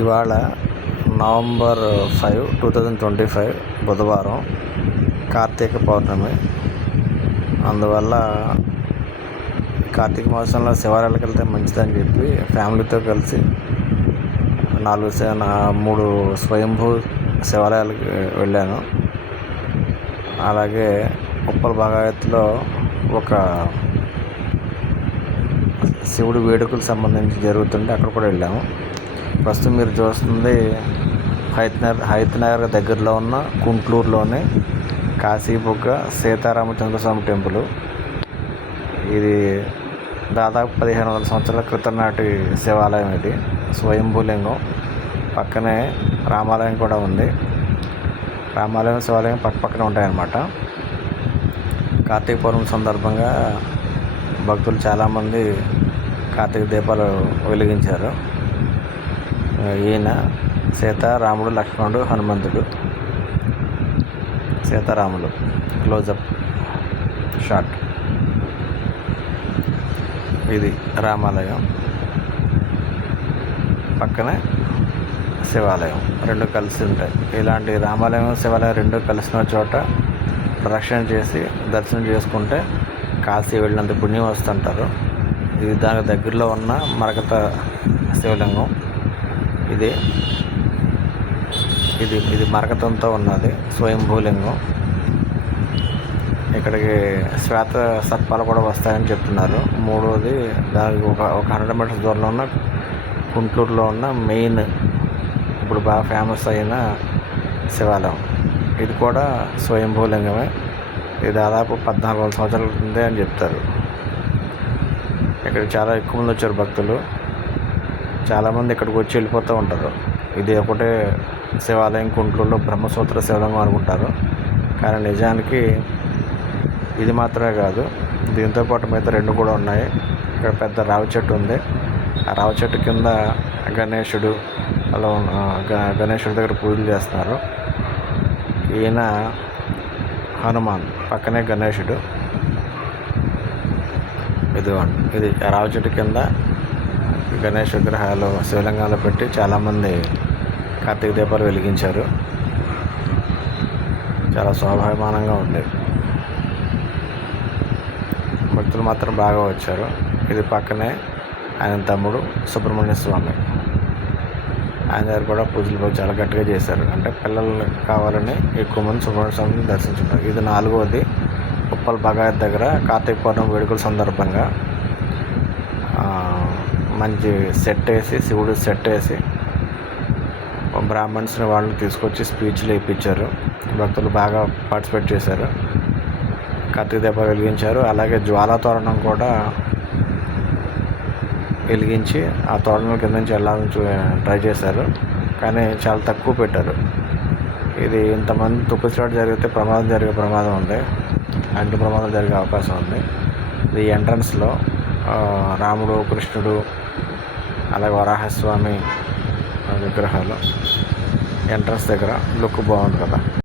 ఇవాళ నవంబర్ 5, 2025 బుధవారం, కార్తీక పౌర్ణమి. అందువల్ల కార్తీక మాసంలో శివాలయాలకు వెళ్తే మంచిదని చెప్పి ఫ్యామిలీతో కలిసి 3 స్వయంభూ శివాలయాలకు వెళ్ళాను. అలాగే ఉప్పల్ భాగాయత్లో ఒక శివుడి వేడుకలకు సంబంధించి జరుగుతుంటే అక్కడ కూడా వెళ్ళాము. ప్రస్తుతం మీరు చూస్తుంది హైతనగర్ దగ్గరలో ఉన్న కుంట్లూరులోని కాశీబుగ్గ సీతారామచంద్ర స్వామి టెంపుల్. ఇది దాదాపు 1500 సంవత్సరాల క్రితం నాటి శివాలయం. ఇది స్వయంభూలింగం. పక్కనే రామాలయం కూడా ఉంది. రామాలయం, శివాలయం పక్కనే ఉంటాయన్నమాట. కార్తీక పౌర్ణమి సందర్భంగా భక్తులు చాలామంది కార్తీక దీపాలు వెలిగించారు. ఈయన సీత, రాముడు, లక్ష్మణుడు, హనుమంతుడు. సీతారాములు క్లోజప్ షాట్. ఇది రామాలయం, పక్కనే శివాలయం, రెండు కలిసి ఉంటాయి. ఇలాంటి రామాలయం, శివాలయం రెండు కలిసిన చోట ప్రదక్షిణ చేసి దర్శనం చేసుకుంటే కాశీ వెళ్ళినంత పుణ్యం వస్తుంటారు. ఇది దానికి దగ్గరలో ఉన్న మరకత శివలింగం. ఇది మరకతంతో ఉన్నది స్వయంభూలింగం. ఇక్కడికి శ్వేత సర్పాలు కూడా వస్తాయని చెప్తున్నారు. మూడోది దానికి ఒక 100 మీటర్స్ దూరంలో ఉన్న గుంటూరులో ఉన్న మెయిన్ ఇప్పుడు బాగా ఫేమస్ అయిన శివాలయం. ఇది కూడా స్వయంభూలింగమే. ఇది దాదాపు 1400 సంవత్సరాల ఉందే అని చెప్తారు. ఇక్కడ చాలా ఎక్కువ మంది వచ్చారు భక్తులు. చాలామంది ఇక్కడికి వచ్చి వెళ్ళిపోతూ ఉంటారు. ఇది ఒకటే శివాలయం గుంటూరులో బ్రహ్మసూత్ర శివలింగం అనుకుంటారు, కానీ నిజానికి ఇది మాత్రమే కాదు, దీంతో పాటు మిగతా 2 కూడా ఉన్నాయి. ఇక్కడ పెద్ద రావి చెట్టు ఉంది. ఆ రావి చెట్టు కింద గణేశుడు అలా గణేశుడి దగ్గర పూజలు చేస్తున్నారు. ఈయన హనుమాన్, పక్కనే గణేశుడు. ఇది రావి చెట్టు కింద గణేష్ విగ్రహాలు శివలింగాలు పెట్టి చాలామంది కార్తీక దీపాలు వెలిగించారు. చాలా శోభాయమానంగా ఉంది. భక్తులు మాత్రం బాగా వచ్చారు. ఇది పక్కనే ఆయన తమ్ముడు సుబ్రహ్మణ్య స్వామి. ఆయన దగ్గర కూడా పూజలు చాలా గట్టిగా చేశారు. అంటే పిల్లలు కావాలని ఎక్కువ మంది సుబ్రహ్మణ్య స్వామిని దర్శించుకుంటారు. ఇది 4వది. ఉప్పల్ భాగాయత్ దగ్గర కార్తీక పౌర్ణమి వేడుకల సందర్భంగా మంచి సెట్ వేసి, శివుడు సెట్ వేసి బ్రాహ్మణ్స్ని వాళ్ళని తీసుకొచ్చి స్పీచ్లు ఇప్పించారు. భక్తులు బాగా పార్టిసిపేట్ చేశారు. కార్తీక దీపాలు వెలిగించారు. అలాగే జ్వాలా తోరణం కూడా వెలిగించి ఆ తోరణం కింద నుంచి వెళ్ళాలని ట్రై చేశారు, కానీ చాలా తక్కువ పెట్టారు. ఇది ఇంతమంది తుప్పుచాటు జరిగితే జరిగే ప్రమాదం ఉంది. అంటు ప్రమాదం జరిగే అవకాశం ఉంది. ఇది ఎంట్రన్స్లో రాముడు, కృష్ణుడు, అలాగే వరాహస్వామి విగ్రహాలు ఎంట్రన్స్ దగ్గర లుక్ బాగుంది కదా.